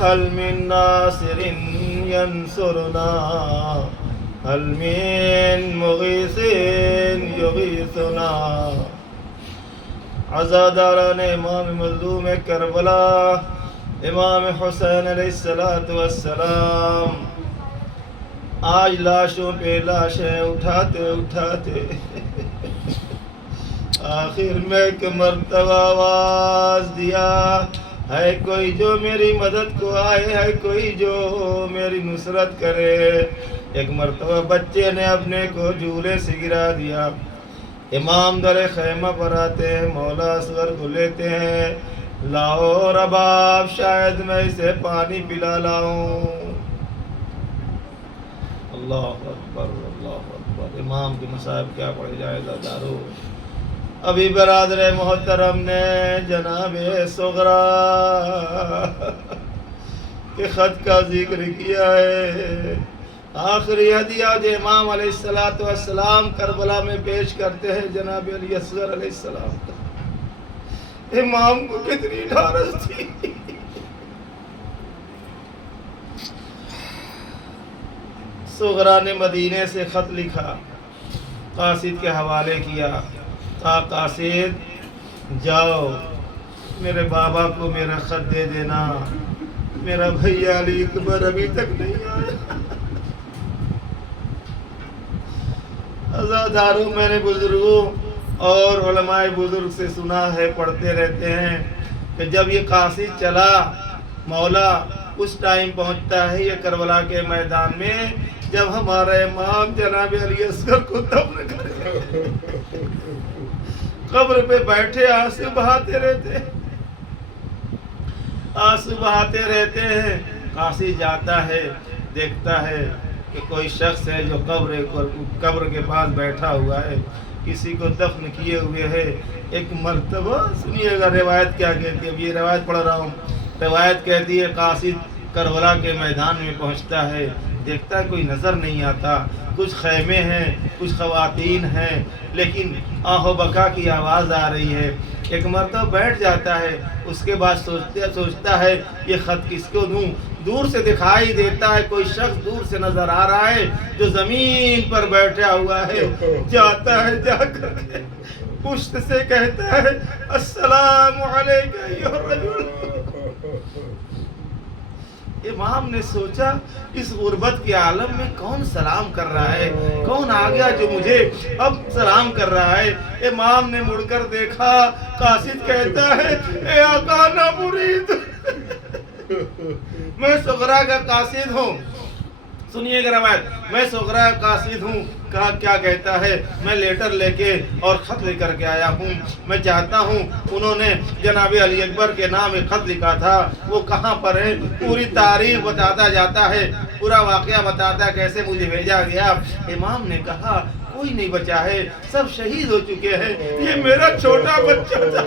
هل من ناصر ينصرنا هل من مغيث يغيثنا عزاداران امام مظلوم کربلا امام حسین علیہ السلام آج لاشوں پہ لاشیں اٹھاتے اٹھاتے آخر میں ایک مرتبہ آواز دیا، ہے کوئی جو میری مدد کو آئے، ہے کوئی جو میری نصرت کرے۔ ایک مرتبہ بچے نے اپنے کو جھولے سے گرا دیا، امام در خیمہ پر آتے ہیں، مولا اصغر کو لیتے ہیں، لاؤ رباب شاید میں اسے پانی پلا لاؤں۔ اللہ اکبر اللہ اکبر، امام کے مصائب کیا پڑ جائے گا دارو۔ ابھی برادر محترم نے جناب صغرا کے خط کا ذکر کیا ہے۔ آخری ہدیہ جو امام علیہ السلام کربلا میں پیش کرتے ہیں جناب علی اصغر علیہ السلام کا۔ امام کو کتنی ڈھارس تھی، صغرا نے مدینے سے خط لکھا، قاصد کے حوالے کیا، کہا قاصد جاؤ میرے بابا کو میرا خط دے دینا، میرا بھیا علی اکبر ابھی تک نہیں آیا۔ عزاداروں، میں نے بزرگوں اور علماء بزرگ سے سنا ہے، پڑھتے رہتے ہیں کہ جب یہ قاصد چلا، مولا اس ٹائم پہنچتا ہے یہ کربلا کے میدان میں جب ہمارا امام جناب علی اصغر کو دفن کرے، قبر پہ بیٹھے آنسو بہاتے رہتے ہیں، آنسو بہاتے رہتے ہیں۔ قاصد جاتا ہے، دیکھتا ہے کہ کوئی شخص ہے جو قبر کے پاس بیٹھا ہوا ہے، کسی کو دفن کیے ہوئے ہے۔ ایک مرتبہ سنیے گا روایت کیا کہتی ہے، اب یہ روایت پڑھ رہا ہوں۔ روایت کہتی ہے قاصد کربلا کے میدان میں پہنچتا ہے، دیکھتا ہے کوئی نظر نہیں آتا، کچھ خیمے ہیں، کچھ خواتین ہیں، لیکن آہ و بکا کی آواز آ رہی ہے۔ ایک مرتبہ بیٹھ جاتا ہے، اس کے بعد سوچتا ہے یہ خط کس کو دوں۔ دور سے دکھائی دیتا ہے کوئی شخص دور سے نظر آ رہا ہے جو زمین پر بیٹھا ہوا ہے، جاتا ہے، جا کر کے پشت سے کہتا ہے السلام علیکم ایھا الرجل۔ امام نے سوچا اس غربت کے عالم میں کون سلام کر رہا ہے، کون آ گیا جو مجھے اب سلام کر رہا ہے۔ امام نے مڑ کر دیکھا، قاصد کہتا ہے اے آقا نا مرید، میں صغرا کا قاصد ہوں۔ سنیے گا روایت، میں صغرا کا قاصد ہوں۔ کہا کیا کہتا ہے، میں لیٹر لے کے اور خط لے کر کے آیا ہوں، میں چاہتا ہوں، انہوں نے جناب علی اکبر کے نام ایک خط لکھا تھا، وہ کہاں پر ہے، پوری تاریخ بتاتا جاتا ہے، پورا واقعہ بتاتا ہے کیسے مجھے بھیجا گیا۔ امام نے کہا کوئی نہیں بچا ہے، سب شہید ہو چکے ہیں، یہ میرا چھوٹا بچہ تھا،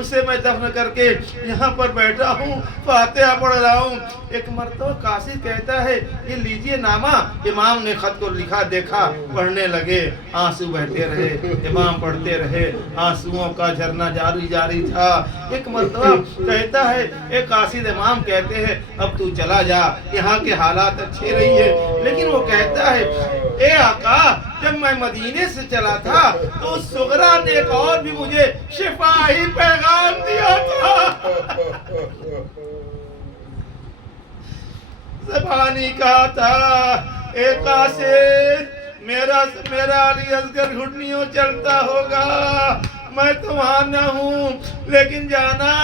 اسے میں دفن کر کے یہاں پر بیٹھا ہوں، فاتحہ پڑھ رہا ہوں۔ ایک مرتبہ قاصد کہتا ہے یہ لیجئے نامہ۔ امام نے خط کو لکھا، دیکھا، پڑھنے لگے، آنسو بہتے رہے، امام پڑھتے رہے، آنسوؤں کا جھرنا جاری تھا۔ ایک مرتبہ کہتا ہے اے قاصد، امام کہتے ہیں اب تو چلا جا، یہاں کے حالات اچھے رہی ہے، لیکن وہ کہتا ہے اے آقا جب میں مدینے سے چلا تھا تو اس صغرا نے ایک اور بھی مجھے شفاہی پیغام دیا تھا۔ زبانی کہا تھا اے قاصد میرا علی اصغر گھٹنیوں چلتا ہوگا، میں تو وہاں نہ ہوں، لیکن جانا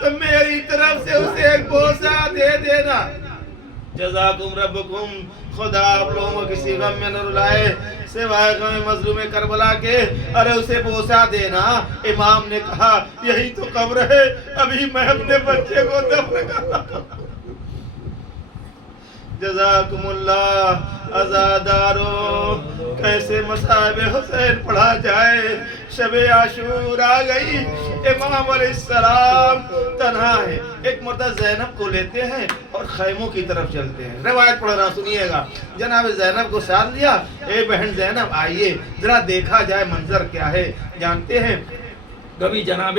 تو میری طرف سے اسے ایک بوسہ دے دینا۔ جزاکم ربکم، خدا آپ لوگوں کو کسی غم میں نہ رلائے سوائے غم مظلوم کربلا کے، ارے اسے بوسہ دینا۔ امام نے کہا یہی تو قبر ہے، ابھی میں اپنے بچے کو دفن کر رہا ہوں۔ جزاکم اللہ۔ عزادارو، کیسے مصائب حسین پڑھا جائے۔ شب عاشور آ گئی، امام علیہ السلام تنہا ہے۔ ایک مرتبہ زینب کو لیتے ہیں اور خیموں کی طرف چلتے ہیں۔ روایت پڑھ رہا سنیے گا، جناب زینب کو ساتھ لیا، اے بہن زینب آئیے ذرا دیکھا جائے منظر کیا ہے۔ جانتے ہیں کبھی جناب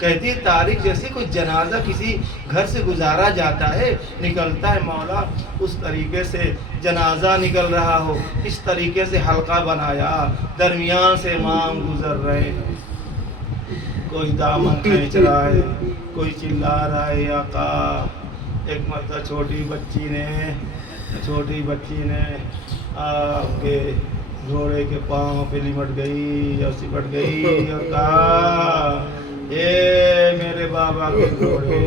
کہتی ہے تاریخ جیسے کوئی جنازہ کسی گھر سے گزارا جاتا ہے، نکلتا ہے مولا اس طریقے سے جنازہ نکل رہا ہو، اس طریقے سے حلقہ بنایا، درمیان سے امام گزر رہے ہیں، کوئی دامن کھینچ رہا ہے، کوئی چلا رہا ہے یا آقا۔ ایک مرتبہ چھوٹی بچی نے آپ کے گھوڑے کے پاؤں پہ لمٹ گئی اور سپٹ گئی اور کہا اے میرے بابا کے گھوڑے،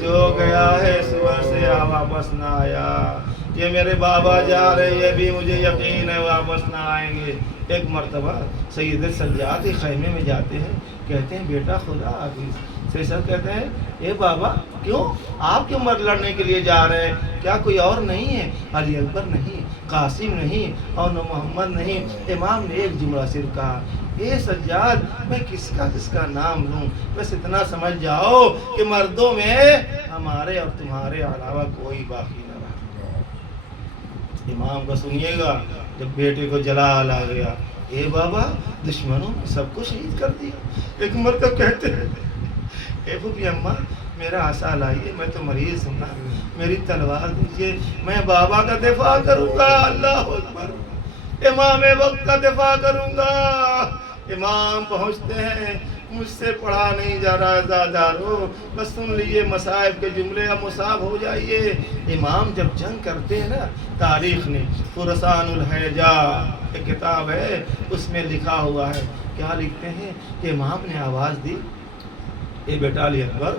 جو گیا ہے صبح سے واپس نہ آیا، یہ میرے بابا جا رہے، یہ بھی مجھے یقین ہے واپس نہ آئیں گے۔ ایک مرتبہ سید سجاد کے خیمے میں جاتے ہیں، کہتے ہیں بیٹا خدا حافظ۔ سید کہتے ہیں اے بابا کیوں، آپ کیوں مر لڑنے کے لیے جا رہے ہیں؟ کیا کوئی اور نہیں ہے؟ علی اکبر نہیں، قاسم نہیں، اور نہ محمد نہیں۔ امام نے ایک جملہ صرف کہا اے سجاد میں کس کا نام لوں، بس اتنا سمجھ جاؤ کہ مردوں میں ہمارے اور تمہارے علاوہ کوئی باقی نہ رہا۔ امام کا سنیے گا، جب بیٹے کو جلال آ گیا، اے بابا دشمنوں نے سب کو شہید کر دیا۔ ایک مرتبہ کہتے ہیں اے پھوپھی اماں میرا عصا لائیے، میں تو مریض ہوں نا، میری تلوار دیجیے، میں بابا کا دفاع کروں گا۔ اللہ اکبر، امام وقت کا دفاع کروں گا۔ امام پہنچتے ہیں، مجھ سے پڑھا نہیں جا رہا زادارو، بس سن لیے مصائب کے جملے، اب مصاب ہو جائیے۔ امام جب جنگ کرتے ہیں نا، تاریخ نے فرسان الحجا ایک کتاب ہے، اس میں لکھا ہوا ہے، کیا لکھتے ہیں کہ امام نے آواز دی اے بیٹا علی اکبر،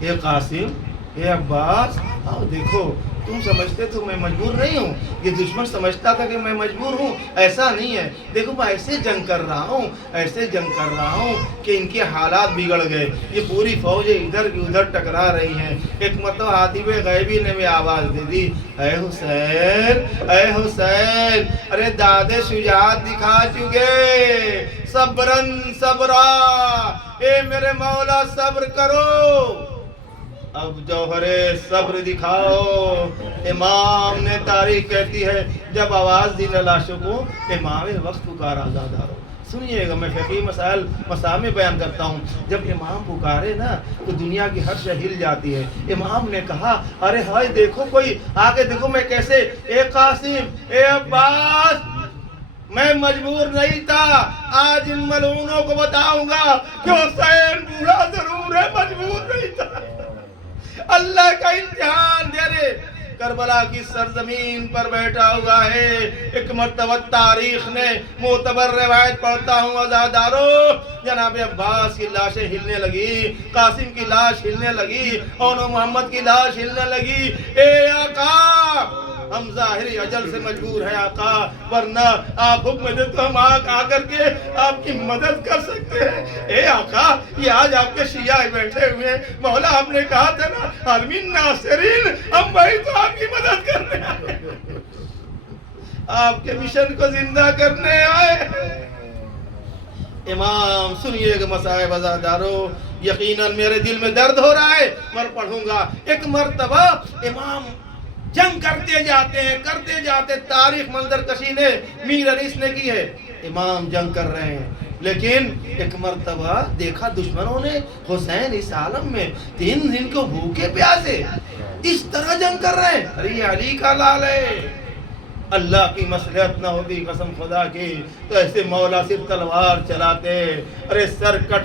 اے قاسم، اے عباس، آؤ دیکھو، تم سمجھتے تو میں مجبور نہیں ہوں، یہ دشمن سمجھتا تھا کہ میں مجبور ہوں، ایسا نہیں ہے، دیکھو میں ایسے جنگ کر رہا ہوں کہ ان کے حالات بگڑ گئے، یہ پوری فوج ادھر کی ادھر ٹکرا رہی ہیں۔ ایک مرتبہ حاتب غیبی نے بھی آواز دے دی اے حسین، اے حسین، ارے داد شجاعت دکھا چکے، صبرن صبرا، اے میرے مولا صبر کرو، اب جوہر صبر دکھاؤ۔ امام نے تاریخ کہتی ہے جب آواز دی لاشوں کو، امام وقت پکارا زادارو۔ سنیے گا، میں فقہی مسائل بیان کرتا ہوں، جب امام پکارے نا تو دنیا کی ہر شے ہل جاتی ہے۔ امام نے کہا ارے ہائے دیکھو، کوئی آگے دیکھو میں کیسے، اے قاسم، اے عباس، میں مجبور نہیں تھا، آج ان ملعونوں کو بتاؤں گا کہ حسین بوڑھا ضرور ہے، مجبور نہیں تھا۔ اللہ کا امتحان دے رہے، کربلا کی سرزمین پر بیٹھا ہوا ہے۔ ایک مرتبہ تاریخ نے معتبر روایت پڑھتا ہوں عزادارو، جناب عباس کی لاشیں ہلنے لگی، قاسم کی لاش ہلنے لگی، اور محمد کی لاش ہلنے لگی۔ اے آقا ہم ظاہری اجل سے مجبور ہیں آقا، ورنہ آپ حکم دے تو ہم آ کر کے آپ کی مدد کر سکتے ہیں۔ اے آقا یہ آج آپ کے شیعہ بیٹھے ہوئے ہیں، مولا آپ نے کہا تھا نا عالمین ناصرین، ہم وہی تو آپ کی مدد کرنے آئے، آپ کے مشن کو زندہ کرنے آئے۔ امام سنیے گا مصائب عزادارو، یقیناً میرے دل میں درد ہو رہا ہے، میں پڑھوں گا۔ ایک مرتبہ امام جنگ کرتے جاتے، تاریخ منظر کشی نے میر انیس نے کی ہے، امام جنگ کر رہے ہیں، لیکن ایک مرتبہ دیکھا دشمنوں نے حسین اس عالم میں 3 دن کو بھوکے پیاسے اس طرح جنگ کر رہے ہیں، ارے علی کا لال ہے۔ اللہ کی مصلحت نہ ہوتی قسم خدا کی تو ایسے مولا صرف تلوار چلاتے، ارے سر کٹ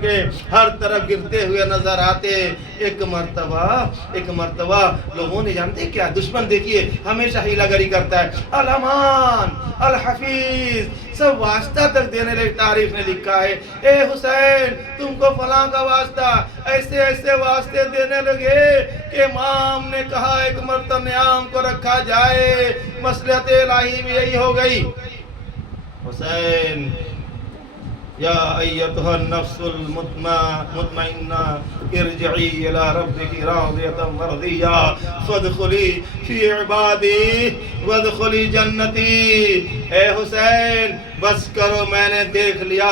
کے ہر طرف گرتے ہوئے نظر آتے۔ ایک مرتبہ لوگوں نے جانتے کیا، دشمن دیکھیے ہمیشہ ہیلا گری کرتا ہے، الامان الحفیظ سب واسطہ تک دینے لگے۔ تاریخ نے لکھا ہے اے حسین تم کو فلاں کا واسطہ، ایسے واسطے دینے لگے کہ امام نے کہا ایک مرتبہ نیام کو رکھا جائے، مصلحت الہی میں یہی ہو گئی۔ حسین یا ایتھا النفس المطمئنہ ارجعی الی ربک راضیۃ مرضیہ فادخلی فی عبادی وادخلی جنتی۔ اے حسین بس کرو میں نے دیکھ لیا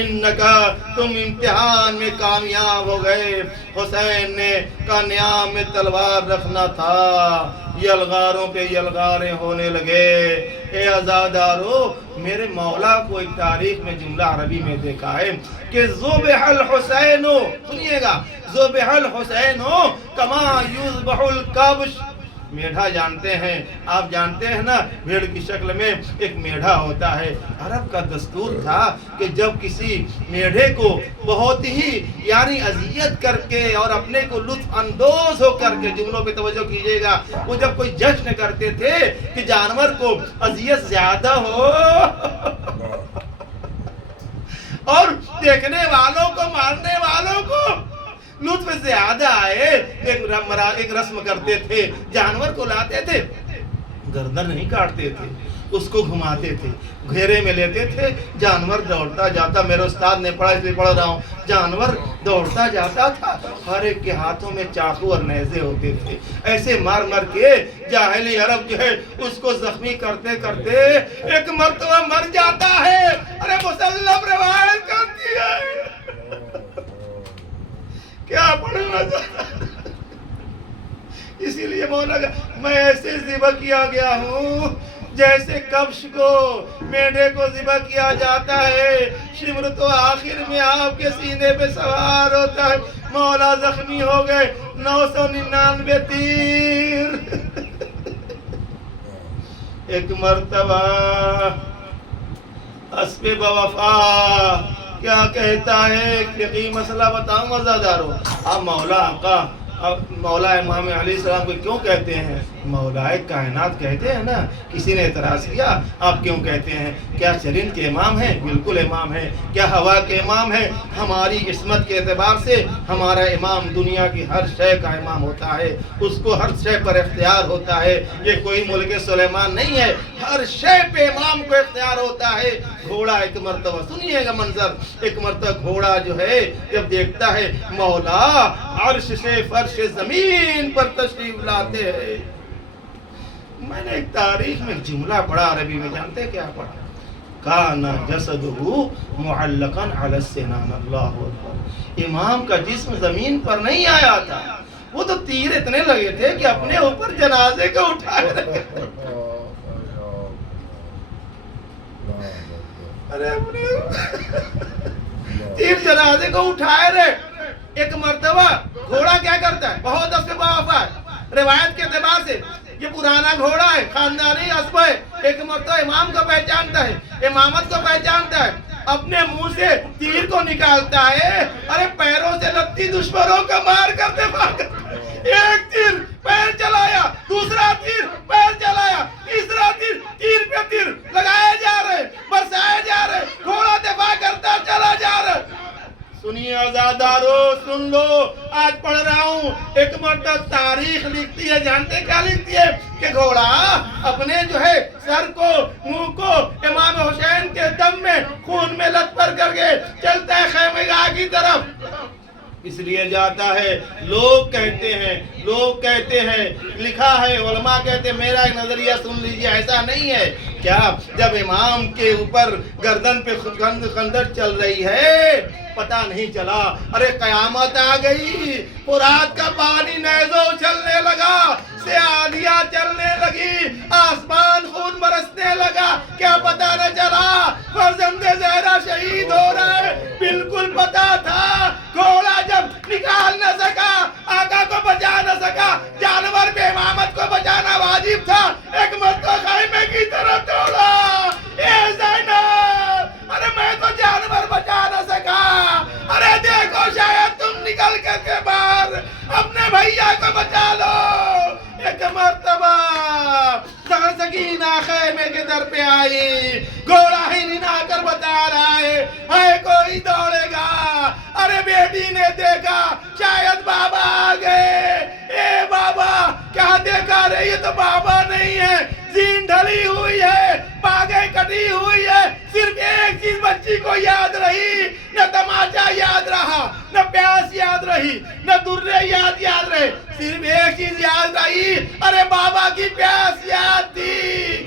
انکا تم امتحان میں کامیاب ہو گئے. حسین نے کہا نیام میں تلوار رکھنا تھا. یلغاروں پہ یلغاریں ہونے لگے. اے عزادارو میرے مولا کو ایک تاریخ میں جملہ عربی میں دیکھا ہے کہ ذبح الحسین، سنیے گا، ذبح الحسین کما یذبح الکبش. میڑھا جانتے ہیں آپ، جانتے ہیں نا بھیڑ کی شکل میں ایک میڑھا ہوتا ہے. عرب کا دستور تھا کہ جب کسی میڑھے کو بہت ہی یعنی اذیت کر کے اور اپنے کو لطف اندوز ہو کر کے، جملوں پہ توجہ کیجئے گا، وہ جب کوئی جشن کرتے تھے کہ جانور کو اذیت زیادہ ہو اور دیکھنے والوں کو، مارنے والوں کو لطف زیادہ آئے، ایک رسم کرتے تھے. جانور کو لاتے تھے، گردن نہیں کاٹتے تھے، اس کو گھماتے تھے، گھیرے میں لیتے تھے. جانور دوڑتا جاتا، میرے استاد نے پڑھا اس لیے پڑھ رہا ہوں، جانور دوڑتا جاتا تھا. ہر ایک کے ہاتھوں میں چاقو اور نیزے ہوتے تھے. ایسے مار مار کے جاہلی عرب جو ہے اس کو زخمی کرتے کرتے ایک مرتبہ مر جاتا ہے. ارے مسلم روایت کرتی ہے، کیا پڑھنا چاہتا. اسی لیے مولا کا میں ایسے ذبح کیا گیا ہوں جیسے کبش کو، میڈے کو ذبح کیا جاتا ہے. شمر تو آخر میں آپ کے سینے پہ سوار ہوتا ہے. مولا زخمی ہو گئے، 999 تیر. ایک مرتبہ اسب بوفا کیا کہتا ہے، فقہی مسئلہ بتاؤں عزادارو. آپ مولا آقا، مولا امام علیہ السلام کو کیوں کہتے ہیں؟ مولا کائنات کہتے ہیں نا. کسی نے اعتراض کیا آپ کیوں کہتے ہیں؟ کیا چرند کے امام ہیں؟ بالکل امام ہیں. کیا ہوا کے امام ہیں؟ ہماری عصمت کے اعتبار سے ہمارا امام دنیا کی ہر شے کا امام ہوتا ہے، اس کو ہر شے پر اختیار ہوتا ہے. یہ کوئی ملک سلیمان نہیں ہے، ہر شے پہ امام کو اختیار ہوتا ہے. گھوڑا ایک مرتبہ، سنیے گا منظر، ایک مرتبہ گھوڑا جو ہے جب دیکھتا ہے مولا عرش سے فرش زمین پر تشریف لاتے ہیں. میں نے ایک تاریخ میں جملہ پڑھا عربی میں، جانتے کیا پڑھا؟ کانا جسدہ معلقا علی السنان. اللہ اکبر. امام کا جسم زمین پر نہیں آیا تھا، وہ تو تیر اتنے لگے تھے کہ اپنے اوپر جنازے کو اٹھائے رہے. ارے اپنے تیر جنازے کو اٹھائے رہے. ایک مرتبہ گھوڑا کیا کرتا ہے؟ بہت اسب وفا ہے روایت کے اعتبار سے. یہ پرانا گھوڑا ہے، خاندانی اسب ہے. ایک مرتبہ امام کو پہچانتا ہے، امامت کو پہچانتا ہے، اپنے منہ سے تیر کو نکالتا ہے. ارے پیروں سے لگتی دشمنوں کا مار کر دفاع کرتا ہے. ایک تیر پیر چلایا، دوسرا تیر پیر چلایا، تیسرا تیر، تیر پہ تیر لگائے جا رہے، برسائے جا رہے. گھوڑا دفاع کرتا چلا جا رہا. سنیے عزادارو، سن لو، آج پڑھ رہا ہوں. ایک مرتبہ تاریخ لکھتی ہے، جانتے کیا لکھتی ہے؟ کہ گھوڑا اپنے جو ہے سر کو، منہ کو امام حسین کے دم میں، خون میں لت پر کر کے چلتا ہے خیمہ گاہ کی طرف. اس لیے جاتا ہے. لوگ کہتے ہیں لکھا ہے، علماء کہتے ہیں، میرا ایک نظریہ سن لیجیے، ایسا نہیں ہے. کیا جب امام کے اوپر گردن پہ خنجر چل رہی ہے پتہ نہیں چلا. ارے قیامت آ گئی، فرات کا پانی نیزوں اچھلنے لگا، سیادیاں چلنے لگی، آسمان خون برسنے لگا. کیا پتہ نہ چلا فرزند زہرا شہید ہو رہے. بالکل پتہ تھا. گھوڑا جب نکال نہ سکا، آقا کو بچا نہ سکا، جانور پہ امامت کو بچانا واجب تھا. ایک مرتبہ خیمے کی طرف دوڑا. اے زینب، ارے میں تو جانور بچا نہ سکا. ارے دیکھو شاید تم نکل کر کے باہر اپنے بھیا کو بچا لو. ایک مرتبہ سکینہ خیمے کے در پہ آئی. گھوڑا ہی ننا کر بتا رہا ہے کوئی دوڑے گا. ارے بیٹی نے دیکھا شاید بابا آ گئے. اے بابا، کیا دیکھا رہے؟ یہ تو بابا نہیں ہے، زین ڈھلی ہوئی ہے، باگیں کٹی ہوئی ہے. صرف ایک چیز بچی کو یاد رہی، نہ تماچا یاد رہا، نہ پیاس یاد رہی، نہ درے یاد رہے. صرف ایک چیز یاد رہی، ارے بابا کی پیاس یاد تھی.